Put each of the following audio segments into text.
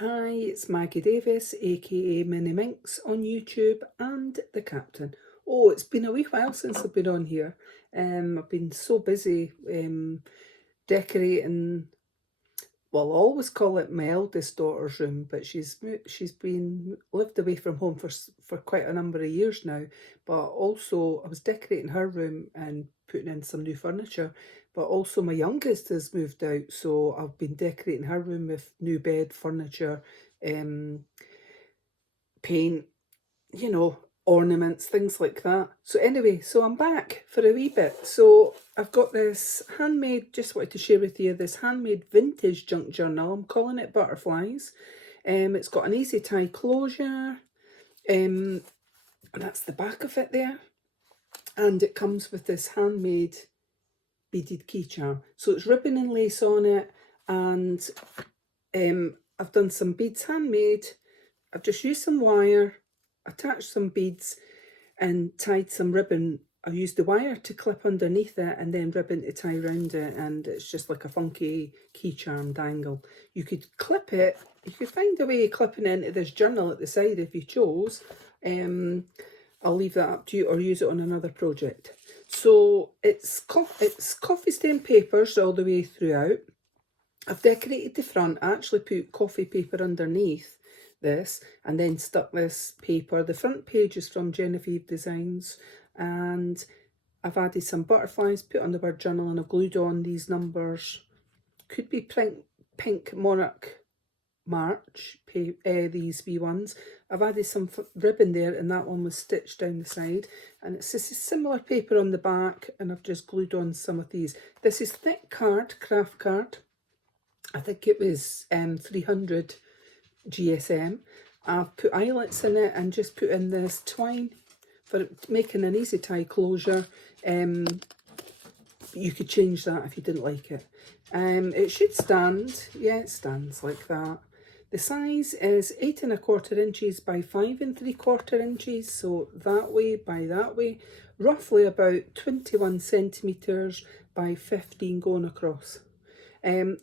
Hi, it's Maggie Davis, aka Mini Minx on YouTube and the Captain. Oh, it's been a wee while since I've been on here. I've been so busy decorating. Well, I always call it my eldest daughter's room, but she's been lived away from home for quite a number of years now. But also, I was decorating her room and putting in some new furniture. But also, my youngest has moved out, so I've been decorating her room with new bed furniture, um, paint, ornaments, things like that. So anyway, so I'm back for a wee bit. So I've got this handmade, just wanted to share with you, this handmade vintage junk journal. I'm calling it Butterflies. It's got an easy tie closure. And that's the back of it there. And it comes with this handmade beaded key charm. So it's ribbon and lace on it. And I've done some beads handmade. I've just used some wire, attached some beads and tied some ribbon. I've used the wire to clip underneath it and then ribbon to tie around it, and it's just like a funky key charm dangle. You could clip it, you could find a way of clipping it into this journal at the side if you chose. I'll leave that up to you, or use it on another project. So it's coffee stain papers all the way throughout. I've decorated the front. I actually put coffee paper underneath this and then stuck this paper. The front page is from Genevieve Designs, and I've added some butterflies, put on the word journal, and I've glued on these numbers. Could be pink monarch March, these wee ones. I've added some ribbon there, and that one was stitched down the side, and it's just a similar paper on the back, and I've just glued on some of these. This is thick card, craft card. I think it was 300 GSM. I've put eyelets in it and just put in this twine for making an easy tie closure. You could change that if you didn't like it. It should stand. Yeah, it stands like that. The size is 8 1/4 inches by 5 3/4 inches. So that way by that way, roughly about 21 centimetres by 15 going across. I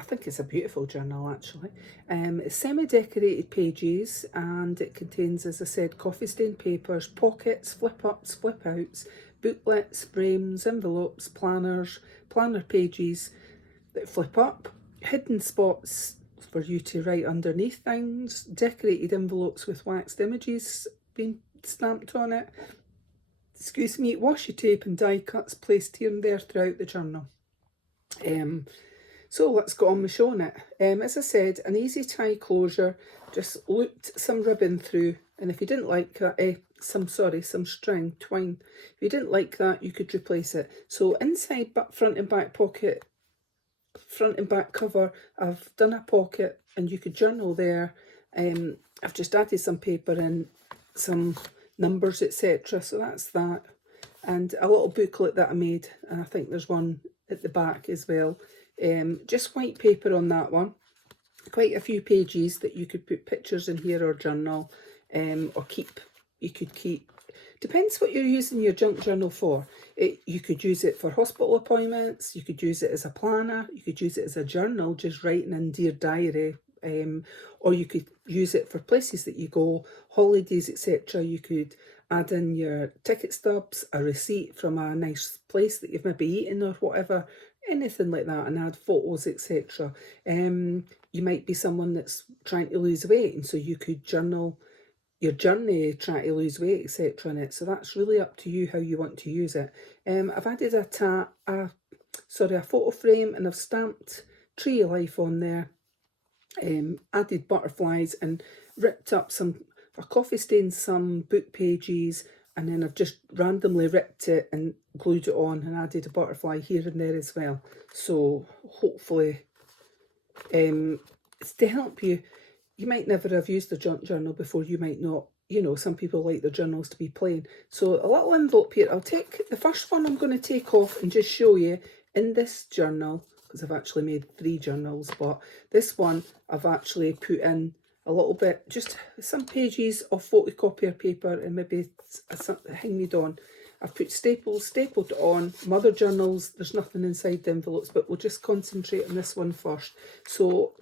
think it's a beautiful journal actually. It's semi-decorated pages, and it contains, as I said, coffee stain papers, pockets, flip ups, flip outs, booklets, frames, envelopes, planners, planner pages that flip up, hidden spots for you to write underneath things, decorated envelopes with waxed images being stamped on it, excuse me, washi tape and die cuts placed here and there throughout the journal. So let's get on with showing it. As I said, an easy tie closure, just looped some ribbon through, and if you didn't like that, some string, twine. If you didn't like that, you could replace it. So inside front and back pocket, front and back cover, I've done a pocket, and you could journal there. I've just added some paper in, some numbers, etc. So that's that. And a little booklet that I made, and I think there's one at the back as well. Just white paper on that one. Quite a few pages that you could put pictures in here or journal, or keep. You could keep. Depends what you're using your junk journal for. You could use it for hospital appointments. You could use it as a planner. You could use it as a journal, just writing in Dear Diary. Or you could use it for places that you go, holidays, etc. You could add in your ticket stubs, a receipt from a nice place that you've maybe eaten or whatever, anything like that, and add photos, etc. You might be someone that's trying to lose weight, and so you could journal your journey trying to lose weight, etc. in it. So that's really up to you how you want to use it. I've added a photo frame, and I've stamped Tree of Life on there. Added butterflies and ripped up a coffee stain, some book pages, and then I've just randomly ripped it and glued it on and added a butterfly here and there as well. So hopefully it's to help you. You might never have used a junk journal before, you might not. You know, some people like their journals to be plain. So a little envelope here. I'll take the first one I'm going to take off and just show you in this journal, because I've actually made 3 journals, but this one I've actually put in a little bit, just some pages of photocopier paper and maybe hanged on. I've put staples stapled on. Mother journals, there's nothing inside the envelopes, but we'll just concentrate on this one first. So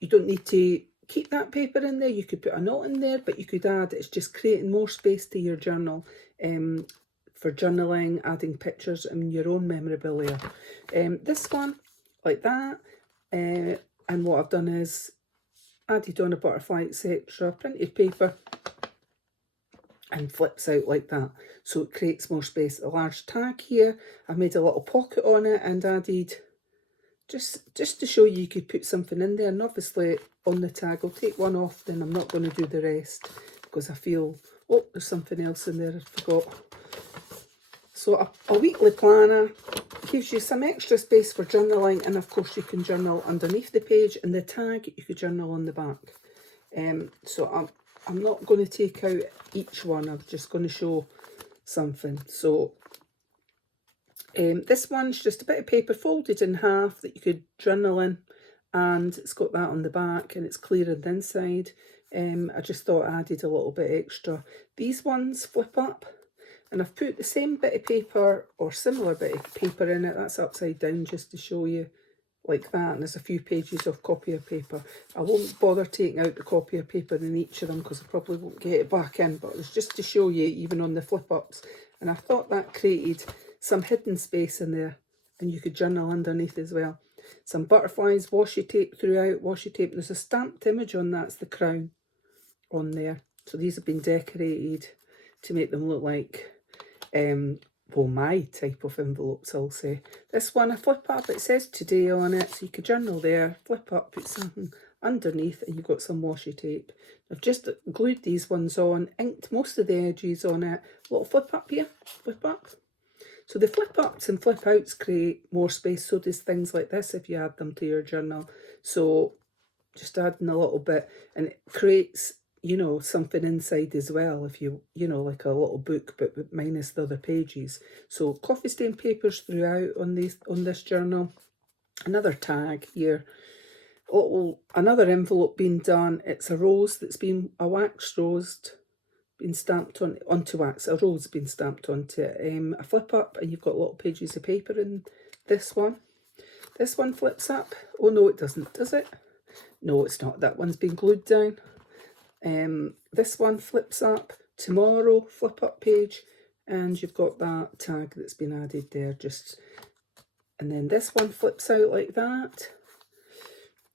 you don't need to keep that paper in there. You could put a note in there, but you could add, it's just creating more space to your journal for journaling, adding pictures and your own memorabilia. This one, like that. And what I've done is added on a butterfly, etc., printed paper, and flips out like that. So it creates more space. A large tag here. I made a little pocket on it and added, just to show you could put something in there. And obviously on the tag, I'll take one off, then I'm not going to do the rest because I feel, oh, there's something else in there I forgot. So a weekly planner gives you some extra space for journaling, and of course you can journal underneath the page, and the tag you could journal on the back. So I'm not going to take out each one, I'm just going to show something. So this one's just a bit of paper folded in half that you could journal in, and it's got that on the back and it's clear on the inside. I just thought I added a little bit extra. These ones flip up, and I've put the same bit of paper or similar bit of paper in it. That's upside down just to show you, like that. And there's a few pages of copier paper. I won't bother taking out the copier paper in each of them because I probably won't get it back in, but it was just to show you even on the flip ups. And I thought that created some hidden space in there, and you could journal underneath as well. Some butterflies, washi tape throughout, washi tape. There's a stamped image on that's the crown on there. So these have been decorated to make them look like well, my type of envelopes, I'll say. This one, I flip up, it says today on it, so you could journal there, flip up, put something underneath, and you've got some washi tape. I've just glued these ones on, inked most of the edges on it. A little flip up here, flip up. So the flip ups and flip outs create more space, so does things like this if you add them to your journal. So just adding a little bit, and it creates, you know, something inside as well, if you know, like a little book but minus the other pages. So coffee stain papers throughout on this journal. Another tag here, another envelope being done. It's a rose that's been, a wax rose been stamped onto wax, a rose been stamped onto it. A flip up, and you've got little pages of paper in this one. This one flips up. Oh no, it doesn't, does it? No, it's not. That one's been glued down. This one flips up. Tomorrow, flip up page, and you've got that tag that's been added there. And then this one flips out like that.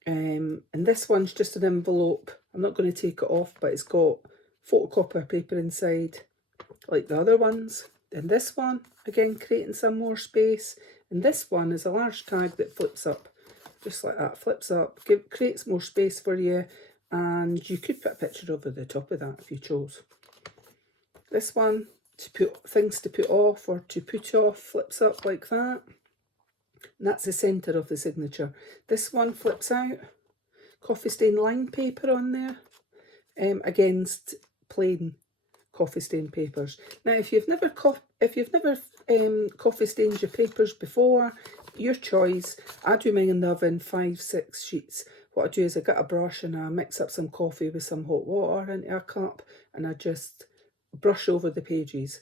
And this one's just an envelope. I'm not going to take it off, but it's got photocopier paper inside like the other ones. And this one, again, creating some more space. And this one is a large tag that flips up, just like that, flips up, creates more space for you. And you could put a picture over the top of that if you chose. This one, to put things to put off or to put off, flips up like that. And that's the centre of the signature. This one flips out. Coffee stain line paper on there, against plain coffee stain papers. Now, if you've never coffee stained your papers before, your choice. I do mine in the oven, 5-6 sheets. What I do is I get a brush and I mix up some coffee with some hot water into a cup, and I just brush over the pages.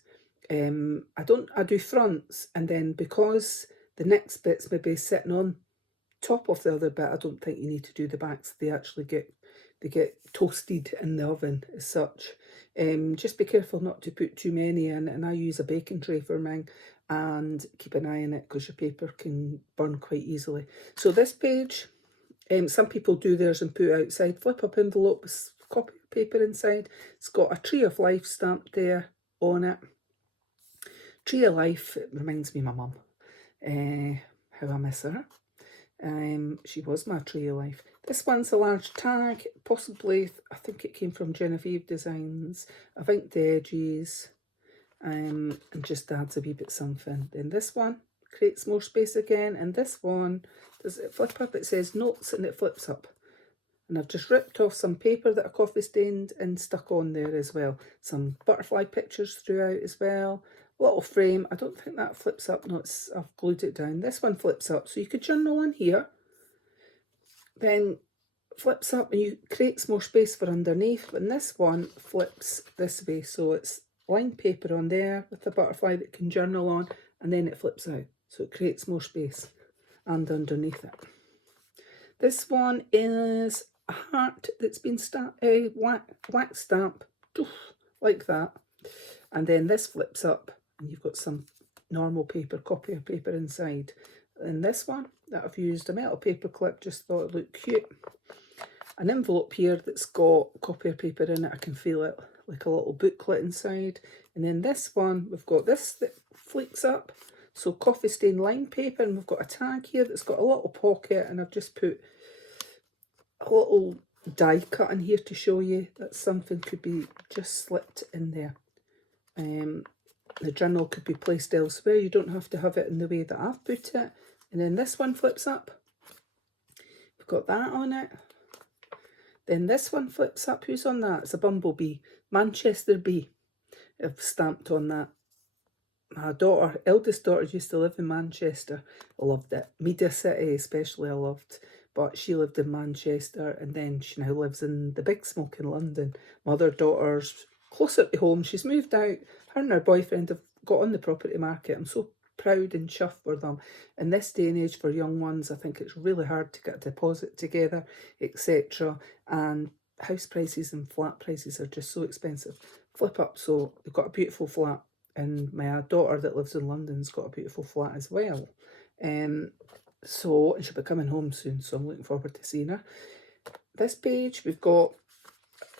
I do fronts, and then because the next bit's maybe sitting on top of the other bit, I don't think you need to do the backs. They actually get toasted in the oven as such. Just be careful not to put too many in, and I use a baking tray for mine, and keep an eye on it because your paper can burn quite easily. So this page, some people do theirs and put outside. Flip up envelope with copy paper inside. It's got a tree of life stamped there on it. Tree of life, it reminds me of my mum. How I miss her. She was my tree of life. This one's a large tag, possibly, I think it came from Genevieve Designs. I've inked the edges, and just adds a wee bit something. Then this one creates more space again, and this one, does it flip up? It says notes, and it flips up. And I've just ripped off some paper that I coffee stained and stuck on there as well. Some butterfly pictures throughout as well. Little frame. I don't think that flips up. No, I've glued it down. This one flips up, so you could journal in here. Then flips up, and you creates more space for underneath. And this one flips this way, so it's lined paper on there with a butterfly that you can journal on, and then it flips out, so it creates more space and underneath it. This one is a heart that's been wax stamp, like that, and then this flips up and you've got some normal paper, copier paper inside. And this one that I've used a metal paper clip, just thought it looked cute. An envelope here that's got copier paper in it, I can feel it, like a little booklet inside. And then this one, we've got this that flicks up, so coffee stain lined paper, and we've got a tag here that's got a little pocket, and I've just put a little die cut in here to show you that something could be just slipped in there. The journal could be placed elsewhere, you don't have to have it in the way that I've put it. And then this one flips up, we've got that on it. Then this one flips up, who's on that? It's a bumblebee, Manchester Bee. I've stamped on that. My daughter, eldest daughter, used to live in Manchester. I loved it. Media City especially I loved. But she lived in Manchester, and then she now lives in the big smoke in London. My other daughter's closer to home. She's moved out. Her and her boyfriend have got on the property market. I'm so proud and chuffed for them. In this day and age for young ones, I think it's really hard to get a deposit together, etc. And house prices and flat prices are just so expensive. Flip up, so they've got a beautiful flat, and my daughter that lives in London's got a beautiful flat as well. So, and she'll be coming home soon, so I'm looking forward to seeing her. This page, we've got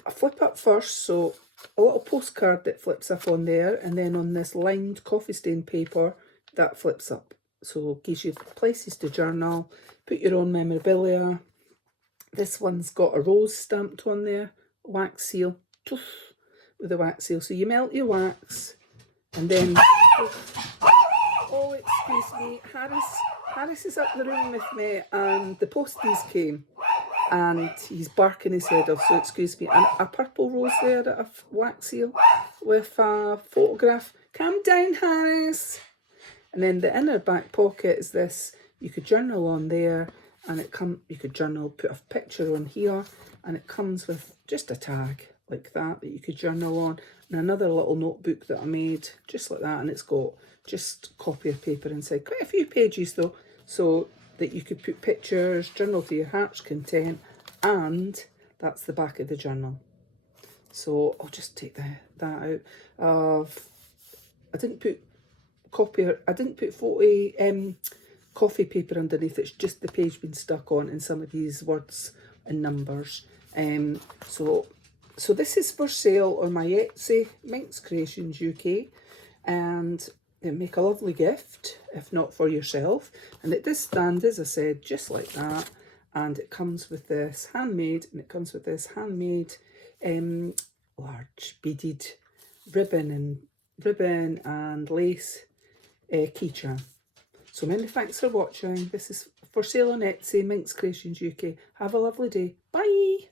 a flip up first, so a little postcard that flips up on there, and then on this lined coffee stain paper, that flips up. So gives you places to journal, put your own memorabilia. This one's got a rose stamped on there, wax seal, with a wax seal. So you melt your wax, and then, oh excuse me, Harris is up the room with me, and the posties came, and he's barking his head off, so excuse me. And a purple rose there at a wax seal with a photograph. Calm down, Harris. And then the inner back pocket is this. You could journal on there, and you could journal, put a picture on here, and it comes with just a tag like that you could journal on, and another little notebook that I made just like that, and it's got just copier paper inside. Quite a few pages though, so that you could put pictures, journal to your heart's content, and that's the back of the journal. So I'll just take that out. I didn't put coffee paper underneath. It's just the page being stuck on and some of these words and numbers. So this is for sale on my Etsy, MinxCreationsUK, and they make a lovely gift, if not for yourself. And it does stand, as I said, just like that. And it comes with this handmade, and it comes with this handmade large beaded ribbon and lace keychain. So many thanks for watching. This is for sale on Etsy, MinxCreationsUK. Have a lovely day. Bye.